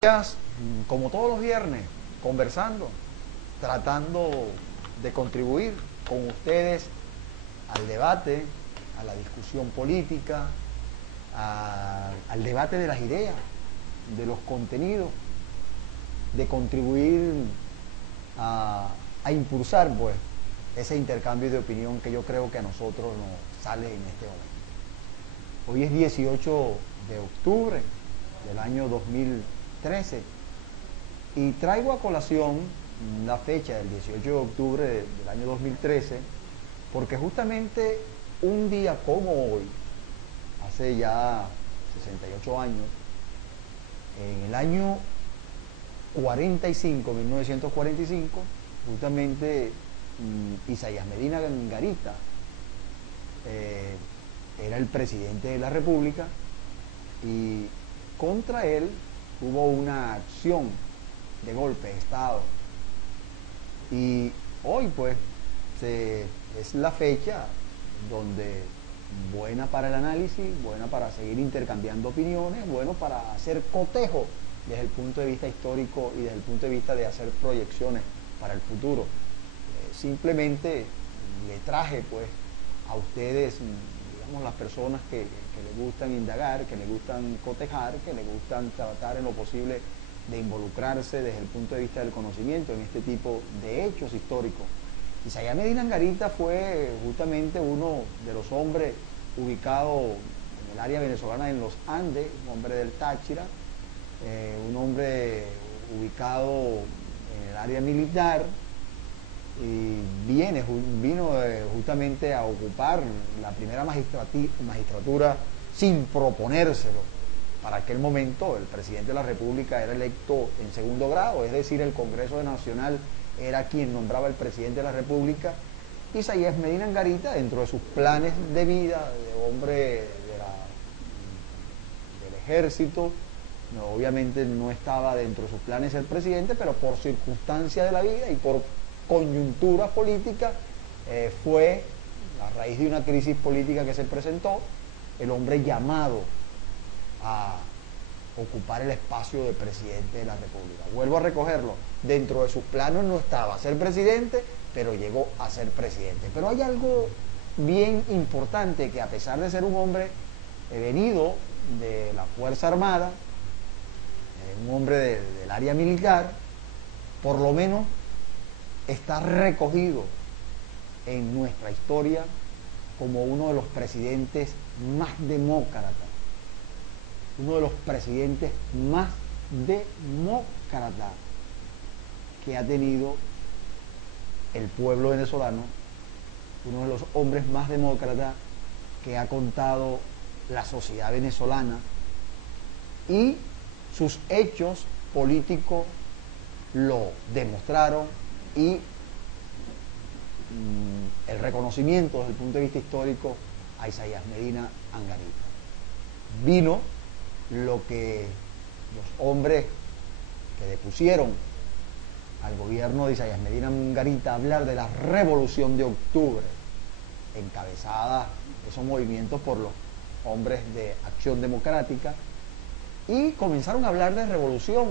Días, como todos los viernes, conversando, tratando de contribuir con ustedes al debate, a la discusión política, al debate de las ideas, de los contenidos, de contribuir a impulsar pues ese intercambio de opinión que yo creo que a nosotros nos sale en este momento. Hoy es 18 de octubre del año 2013 y traigo a colación la fecha del 18 de octubre del año 2013 porque justamente un día como hoy, hace ya 68 años, en el año 1945, justamente Isaías Medina Angarita era el presidente de la República y contra él hubo una acción de golpe de Estado. Y hoy pues es la fecha donde buena para el análisis, buena para seguir intercambiando opiniones, bueno para hacer cotejo desde el punto de vista histórico y desde el punto de vista de hacer proyecciones para el futuro. Simplemente le traje pues a ustedes, digamos, las personas que les gustan indagar, que les gustan cotejar, que les gustan tratar en lo posible de involucrarse desde el punto de vista del conocimiento en este tipo de hechos históricos. Isaías Medina Angarita fue justamente uno de los hombres ubicados en el área venezolana en los Andes, un hombre del Táchira, un hombre ubicado en el área militar, y vino justamente a ocupar la primera magistratura sin proponérselo. Para aquel momento el presidente de la República era electo en segundo grado, es decir, el Congreso Nacional era quien nombraba el presidente de la República. Isaías Medina Angarita, dentro de sus planes de vida, de hombre del ejército, obviamente no estaba dentro de sus planes ser presidente, pero por circunstancias de la vida y por coyuntura política, fue, a raíz de una crisis política que se presentó, el hombre llamado a ocupar el espacio de presidente de la República. Vuelvo a recogerlo, dentro de sus planos no estaba ser presidente, pero llegó a ser presidente. Pero hay algo bien importante, que a pesar de ser un hombre venido de la Fuerza Armada, un hombre del área militar, por lo menos está recogido en nuestra historia como uno de los presidentes más demócratas, uno de los presidentes más demócratas que ha tenido el pueblo venezolano, uno de los hombres más demócratas que ha contado la sociedad venezolana, y sus hechos políticos lo demostraron, y el reconocimiento desde el punto de vista histórico a Isaías Medina Angarita. Vino lo que los hombres que depusieron al gobierno de Isaías Medina Angarita a hablar de la Revolución de Octubre, encabezada esos movimientos por los hombres de Acción Democrática, y comenzaron a hablar de revolución,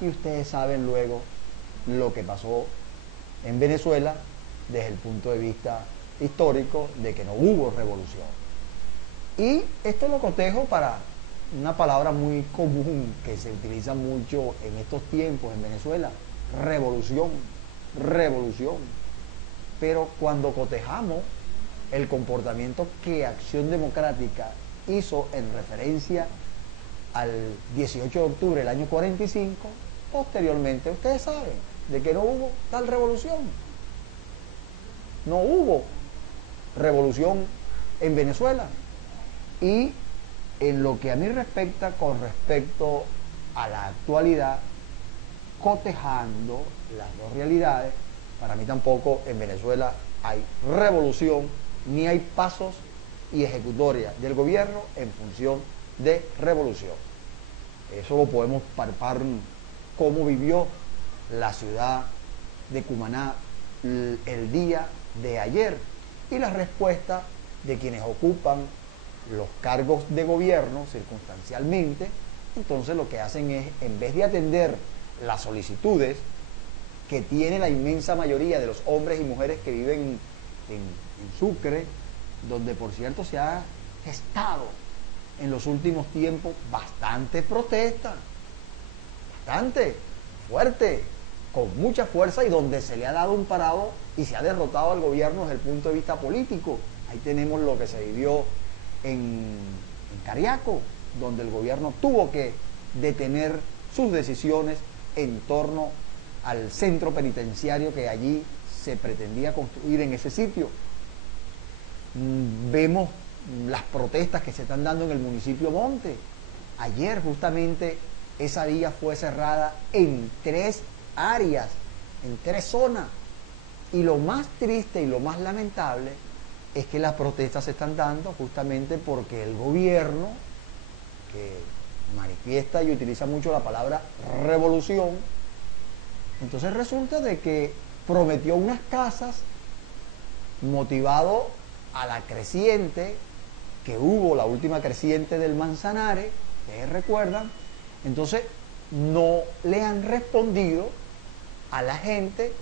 y ustedes saben luego lo que pasó en Venezuela desde el punto de vista histórico, de que no hubo revolución. Y esto lo cotejo para una palabra muy común que se utiliza mucho en estos tiempos en Venezuela: revolución, revolución. Pero cuando cotejamos el comportamiento que Acción Democrática hizo en referencia al 18 de octubre del año 45, posteriormente ustedes saben de que no hubo tal revolución. No hubo revolución en Venezuela. Y en lo que a mí respecta, con respecto a la actualidad, cotejando las dos realidades, para mí tampoco en Venezuela hay revolución, ni hay pasos y ejecutorias del gobierno en función de revolución. Eso lo podemos palpar cómo vivió la ciudad de Cumaná el día de ayer, y la respuesta de quienes ocupan los cargos de gobierno circunstancialmente Entonces lo que hacen es, en vez de atender las solicitudes que tiene la inmensa mayoría de los hombres y mujeres que viven en Sucre, donde por cierto se ha gestado en los últimos tiempos bastante protesta, bastante fuerte, con mucha fuerza, y donde se le ha dado un parado y se ha derrotado al gobierno desde el punto de vista político. Ahí tenemos lo que se vivió en Cariaco, donde el gobierno tuvo que detener sus decisiones en torno al centro penitenciario que allí se pretendía construir en ese sitio. Vemos las protestas que se están dando en el municipio Monte. Ayer justamente esa vía fue cerrada en 3 áreas, en 3 zonas. Y lo más triste y lo más lamentable es que las protestas se están dando justamente porque el gobierno, que manifiesta y utiliza mucho la palabra revolución, entonces resulta de que prometió unas casas motivado a la creciente que hubo, la última creciente del Manzanares, ustedes recuerdan. Entonces no le han respondido a la gente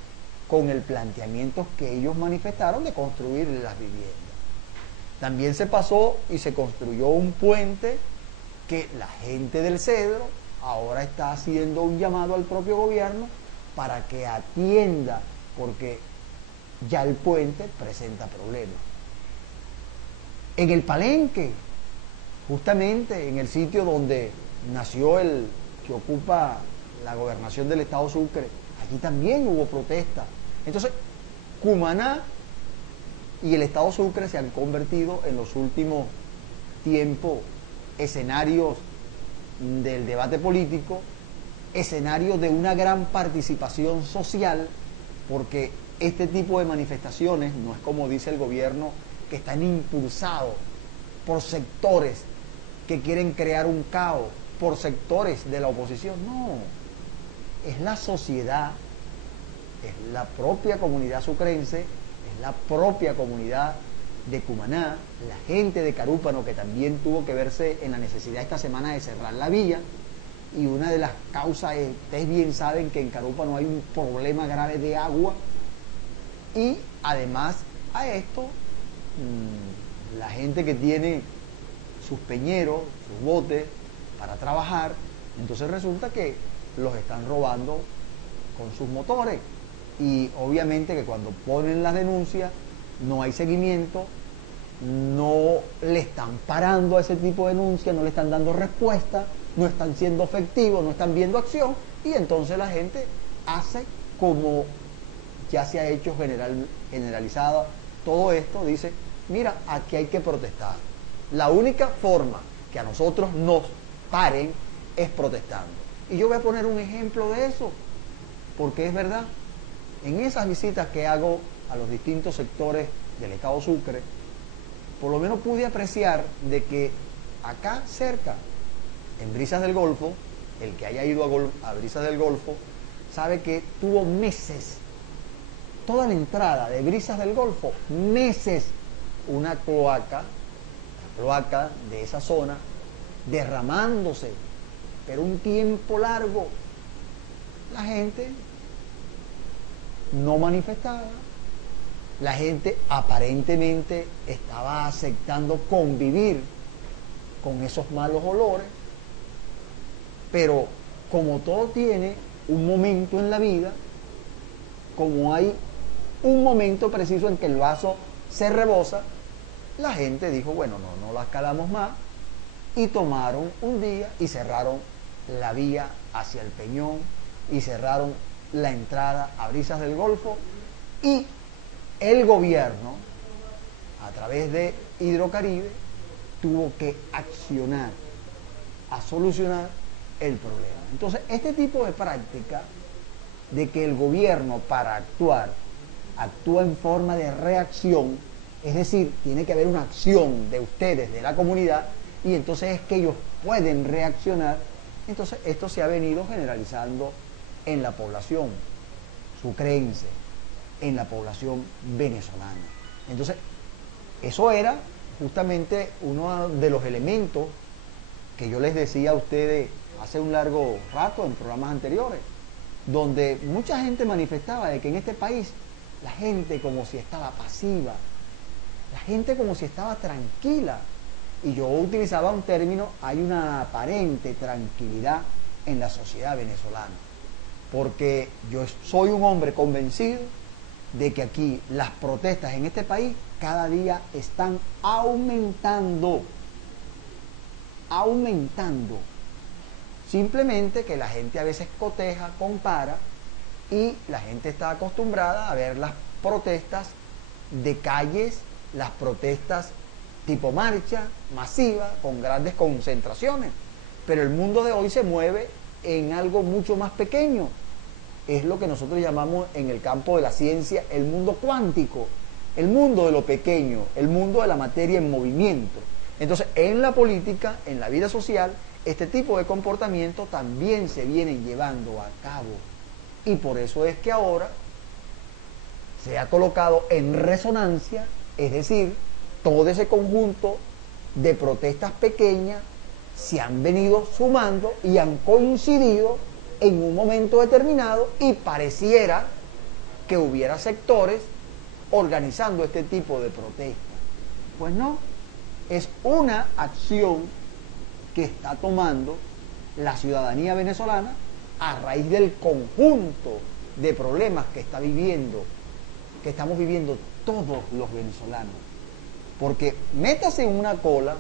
con el planteamiento que ellos manifestaron de construir las viviendas. También se pasó y se construyó un puente que la gente del Cedro ahora está haciendo un llamado al propio gobierno para que atienda, porque ya el puente presenta problemas. En el Palenque, justamente en el sitio donde nació el que ocupa la gobernación del estado Sucre, allí también hubo protesta. Entonces, Cumaná y el estado Sucre se han convertido en los últimos tiempos escenarios del debate político, escenarios de una gran participación social, porque este tipo de manifestaciones no es como dice el gobierno, que están impulsados por sectores que quieren crear un caos, por sectores de la oposición. No, es la sociedad, es la propia comunidad sucrense, es la propia comunidad de Cumaná, la gente de Carúpano, que también tuvo que verse en la necesidad esta semana de cerrar la vía. Y una de las causas es, ustedes bien saben que en Carúpano hay un problema grave de agua, y además a esto la gente que tiene sus peñeros, sus botes para trabajar, entonces resulta que los están robando con sus motores, y obviamente que cuando ponen las denuncias no hay seguimiento, no le están parando a ese tipo de denuncias, no le están dando respuesta, no están siendo efectivos, no están viendo acción, y entonces la gente hace como ya se ha hecho generalizado todo esto, dice, mira, aquí hay que protestar. La única forma que a nosotros nos paren es protestando. Y yo voy a poner un ejemplo de eso, porque es verdad. En esas visitas que hago a los distintos sectores del estado Sucre, por lo menos pude apreciar de que acá cerca, en Brisas del Golfo, el que haya ido a Brisas del Golfo, sabe que tuvo meses, toda la entrada de Brisas del Golfo, meses, una cloaca, la cloaca de esa zona, derramándose, pero un tiempo largo. La gente no manifestaba, la gente aparentemente estaba aceptando convivir con esos malos olores, pero como todo tiene un momento en la vida, como hay un momento preciso en que el vaso se rebosa, la gente dijo, bueno, no las calamos más, y tomaron un día y cerraron la vía hacia el Peñón y cerraron la entrada a Brisas del Golfo, y el gobierno, a través de Hidrocaribe, tuvo que accionar a solucionar el problema. Entonces, este tipo de práctica de que el gobierno para actuar actúa en forma de reacción, es decir, tiene que haber una acción de ustedes, de la comunidad, y entonces es que ellos pueden reaccionar. Entonces esto se ha venido generalizando en la población sucrense, en la población venezolana. Entonces eso era justamente uno de los elementos que yo les decía a ustedes hace un largo rato en programas anteriores, donde mucha gente manifestaba de que en este país la gente como si estaba pasiva, la gente como si estaba tranquila. Y yo utilizaba un término, hay una aparente tranquilidad en la sociedad venezolana. Porque yo soy un hombre convencido de que aquí las protestas en este país cada día están aumentando. Aumentando. Simplemente que la gente a veces coteja, compara, y la gente está acostumbrada a ver las protestas de calles, las protestas tipo marcha, masiva, con grandes concentraciones. Pero el mundo de hoy se mueve en algo mucho más pequeño. Es lo que nosotros llamamos en el campo de la ciencia el mundo cuántico, el mundo de lo pequeño, el mundo de la materia en movimiento. Entonces, en la política, en la vida social, este tipo de comportamientos también se vienen llevando a cabo. Y por eso es que ahora se ha colocado en resonancia, es decir, todo ese conjunto de protestas pequeñas se han venido sumando y han coincidido en un momento determinado, y pareciera que hubiera sectores organizando este tipo de protestas. Pues no, es una acción que está tomando la ciudadanía venezolana a raíz del conjunto de problemas que estamos viviendo todos los venezolanos. Porque métase en una cola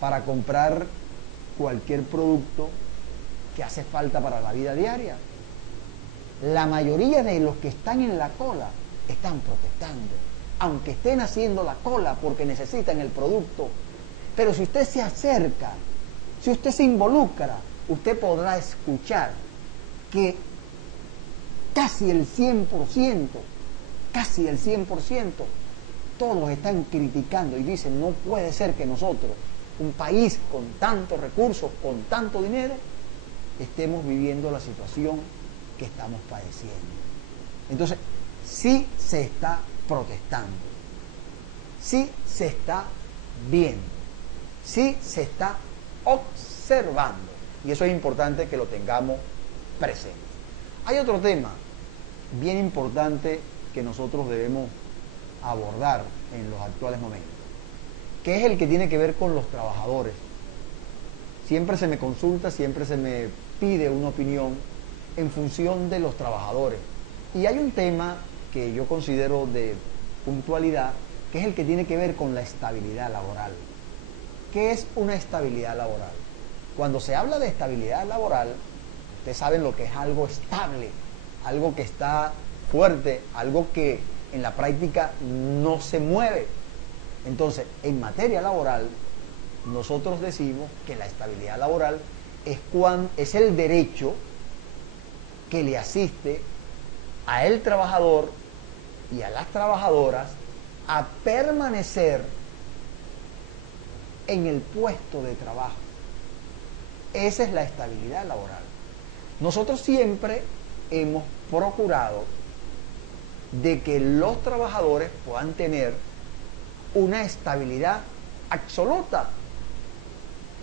para comprar cualquier producto que hace falta para la vida diaria. La mayoría de los que están en la cola están protestando, aunque estén haciendo la cola porque necesitan el producto. Pero si usted se acerca, si usted se involucra, usted podrá escuchar que casi el 100%, todos están criticando y dicen: no puede ser que nosotros, un país con tantos recursos, con tanto dinero, estemos viviendo la situación que estamos padeciendo. Entonces, sí se está protestando, sí se está viendo, sí se está observando, y eso es importante que lo tengamos presente. Hay otro tema bien importante que nosotros debemos abordar en los actuales momentos, que es el que tiene que ver con los trabajadores. Siempre se me consulta, siempre se me pide una opinión en función de los trabajadores. Y hay un tema que yo considero de puntualidad, que es el que tiene que ver con la estabilidad laboral. ¿Qué es una estabilidad laboral? Cuando se habla de estabilidad laboral, ustedes saben lo que es algo estable, algo que está fuerte, algo que en la práctica no se mueve. Entonces, en materia laboral, nosotros decimos que la estabilidad laboral es el derecho que le asiste a el trabajador y a las trabajadoras a permanecer en el puesto de trabajo. Esa es la estabilidad laboral. Nosotros siempre hemos procurado de que los trabajadores puedan tener una estabilidad absoluta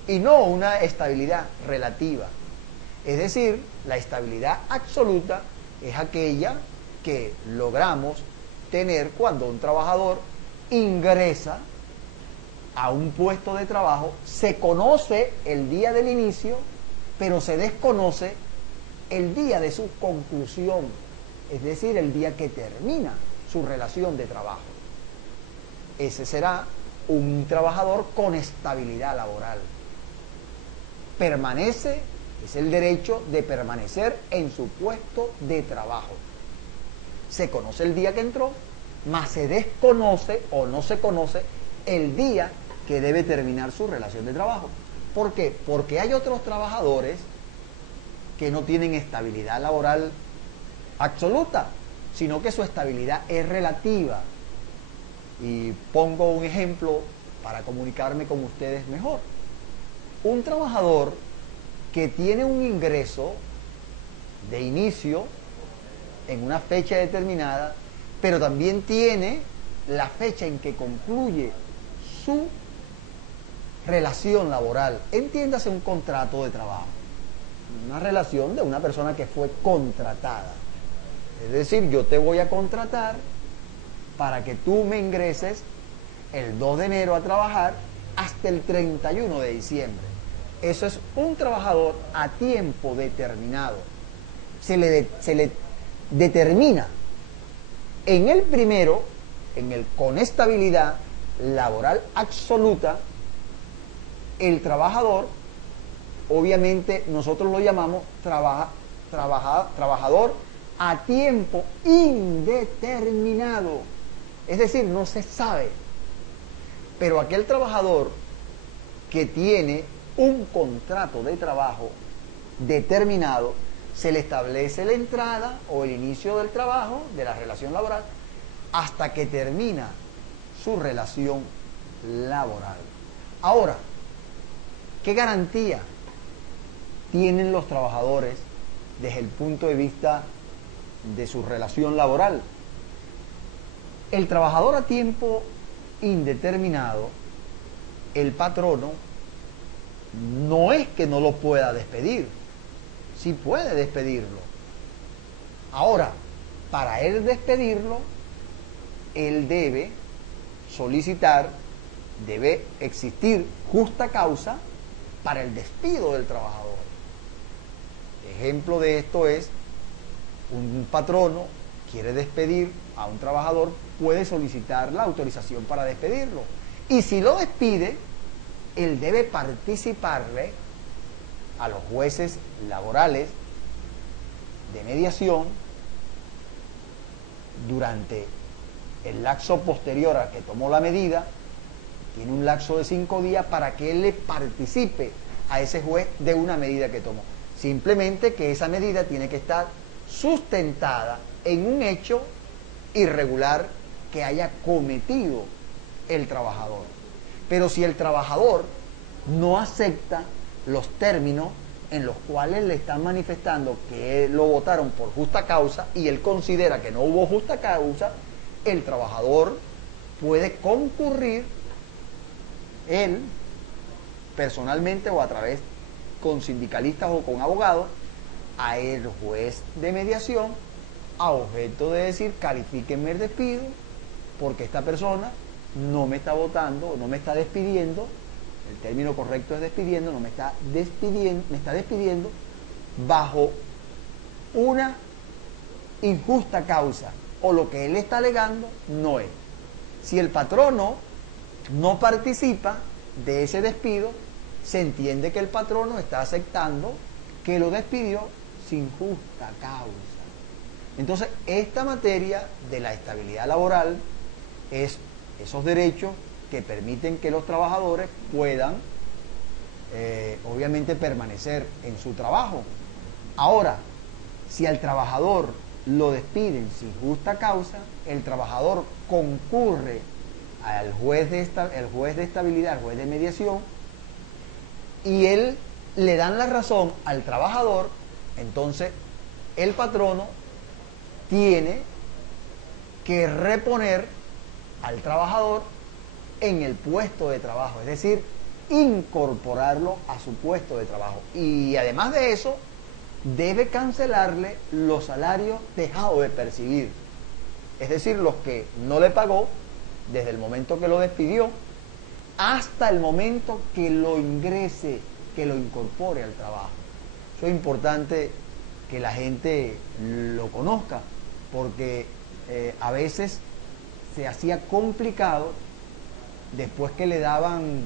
y no una estabilidad relativa. Es decir, la estabilidad absoluta es aquella que logramos tener cuando un trabajador ingresa a un puesto de trabajo, se conoce el día del inicio, pero se desconoce el día de su conclusión, es decir, el día que termina su relación de trabajo. Ese será un trabajador con estabilidad laboral. Permanece, es el derecho de permanecer en su puesto de trabajo. Se conoce el día que entró, mas se desconoce o no se conoce el día que debe terminar su relación de trabajo. ¿Por qué? Porque hay otros trabajadores que no tienen estabilidad laboral absoluta, sino que su estabilidad es relativa. Y pongo un ejemplo para comunicarme con ustedes mejor. Un trabajador que tiene un ingreso de inicio en una fecha determinada, pero también tiene la fecha en que concluye su relación laboral, entiéndase un contrato de trabajo, una relación de una persona que fue contratada. Es decir, yo te voy a contratar para que tú me ingreses el 2 de enero a trabajar hasta el 31 de diciembre. Eso es un trabajador a tiempo determinado. Se le determina en el primero, con estabilidad laboral absoluta, el trabajador, obviamente nosotros lo llamamos trabajador a tiempo indeterminado. Es decir, no se sabe. Pero aquel trabajador que tiene un contrato de trabajo determinado, se le establece la entrada o el inicio del trabajo, de la relación laboral, hasta que termina su relación laboral. Ahora, ¿qué garantía tienen los trabajadores desde el punto de vista de su relación laboral? El trabajador a tiempo indeterminado, el patrono, no es que no lo pueda despedir, sí puede despedirlo. Ahora, para él despedirlo, él debe solicitar, debe existir justa causa para el despido del trabajador. Ejemplo de esto es, un patrono quiere despedir a un trabajador, puede solicitar la autorización para despedirlo. Y si lo despide, él debe participarle a los jueces laborales de mediación durante el lapso posterior a que tomó la medida. Tiene un lapso de 5 días para que él le participe a ese juez de una medida que tomó. Simplemente que esa medida tiene que estar sustentada en un hecho irregular que haya cometido el trabajador. Pero si el trabajador no acepta los términos en los cuales le están manifestando que lo votaron por justa causa y él considera que no hubo justa causa, el trabajador puede concurrir él personalmente o a través con sindicalistas o con abogados a el juez de mediación a objeto de decir: califíquenme el despido porque esta persona no me está votando, no me está despidiendo, el término correcto es despidiendo, no me está despidiendo, me está despidiendo bajo una injusta causa, o lo que él está alegando no es. Si el patrono no participa de ese despido, se entiende que el patrono está aceptando que lo despidió sin justa causa. Entonces, esta materia de la estabilidad laboral es esos derechos que permiten que los trabajadores puedan, obviamente, permanecer en su trabajo. Ahora, si al trabajador lo despiden sin justa causa, el trabajador concurre al juez de estabilidad, al juez de mediación, y él le dan la razón al trabajador. Entonces el patrono tiene que reponer al trabajador en el puesto de trabajo, es decir, incorporarlo a su puesto de trabajo, y además de eso debe cancelarle los salarios dejados de percibir, es decir, los que no le pagó desde el momento que lo despidió hasta el momento que lo ingrese, que lo incorpore al trabajo. Eso es importante que la gente lo conozca, porque a veces se hacía complicado después que le daban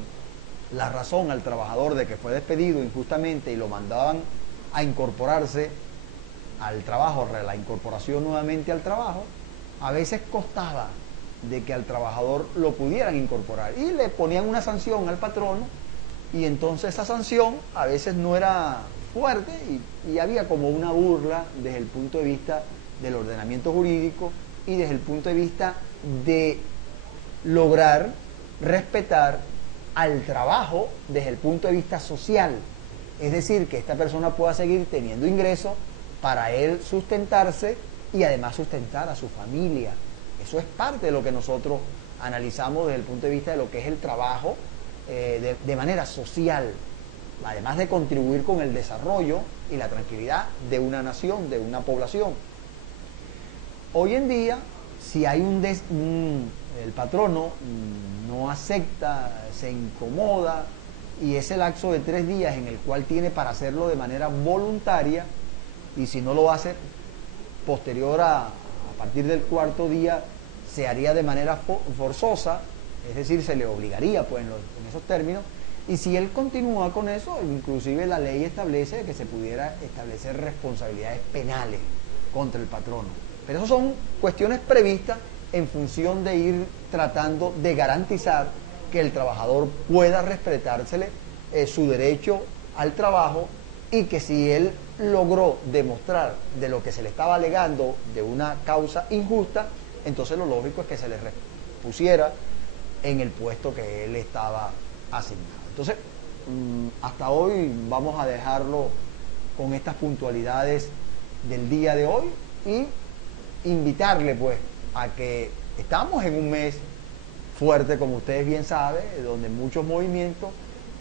la razón al trabajador de que fue despedido injustamente y lo mandaban a incorporarse al trabajo, la incorporación nuevamente al trabajo, a veces costaba de que al trabajador lo pudieran incorporar y le ponían una sanción al patrono, y entonces esa sanción a veces no era fuerte y había como una burla desde el punto de vista del ordenamiento jurídico y desde el punto de vista de lograr respetar al trabajo desde el punto de vista social, es decir, que esta persona pueda seguir teniendo ingresos para él sustentarse y además sustentar a su familia. Eso es parte de lo que nosotros analizamos desde el punto de vista de lo que es el trabajo de manera social, además de contribuir con el desarrollo y la tranquilidad de una nación, de una población. Hoy en día, si hay el patrono no acepta, se incomoda, y ese lapso de 3 días en el cual tiene para hacerlo de manera voluntaria, y si no lo hace posterior a partir del 4.º día, se haría de manera forzosa, es decir, se le obligaría pues en esos términos, y si él continúa con eso, inclusive la ley establece que se pudiera establecer responsabilidades penales contra el patrono. Pero eso son cuestiones previstas en función de ir tratando de garantizar que el trabajador pueda respetársele su derecho al trabajo, y que si él logró demostrar de lo que se le estaba alegando de una causa injusta, entonces lo lógico es que se le pusiera en el puesto que él estaba asignado. Entonces, hasta hoy vamos a dejarlo con estas puntualidades del día de hoy, y invitarle pues a que estamos en un mes fuerte, como ustedes bien saben, donde muchos movimientos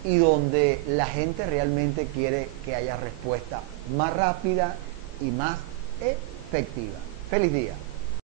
y donde la gente realmente quiere que haya respuesta más rápida y más efectiva. ¡Feliz día!